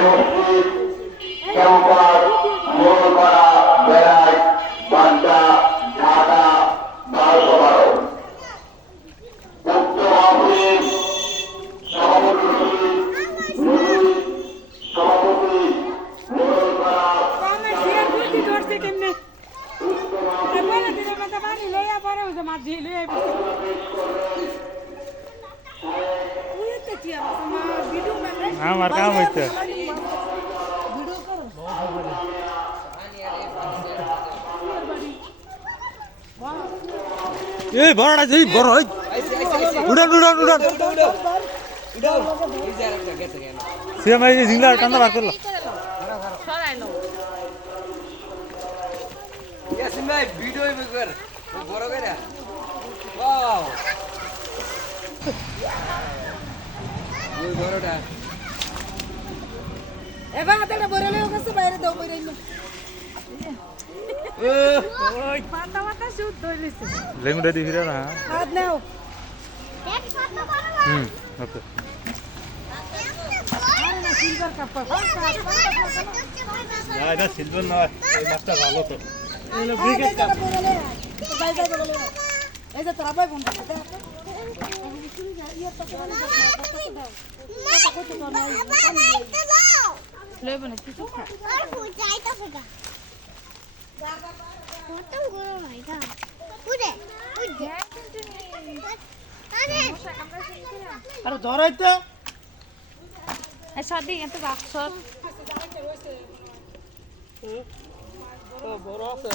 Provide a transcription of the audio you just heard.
মসজিদ ক্যাম্পাস মোড়পাড়া বেড়াই বাড্ডা ঢাকা 1212 উক্ত অফিস সভাপতি সভাপতি মোড়পাড়া আমার কাম হইতে এই বড়টা যেই বড় হয় উড়ান উড়ান উড়ান সে আমি জিংলা টান্ডা বার করলো ইয়াসিন ভাই ভিডিও কর বড় করে ওয়াও ওই বড়টা এবার হাতে বড়লে ওখানে বাইরে দাও কইরা ইনো ওই পাতা পাতা শুদ্ধ হইছে লেঙ্গুটা দি ফিরে না হাত নাও ওকে আরে না সিলভার কাপ না এটা সিলভার না এই মাছটা ভালো তো এলো ব্রিকেট কাপ বড়লে বাই বাই বড়লে এই যে তোরা ভাই বন্ধু দে লইব না কিছু খা আরে ধরাইতে সাদি এত বাক্স বড় আছে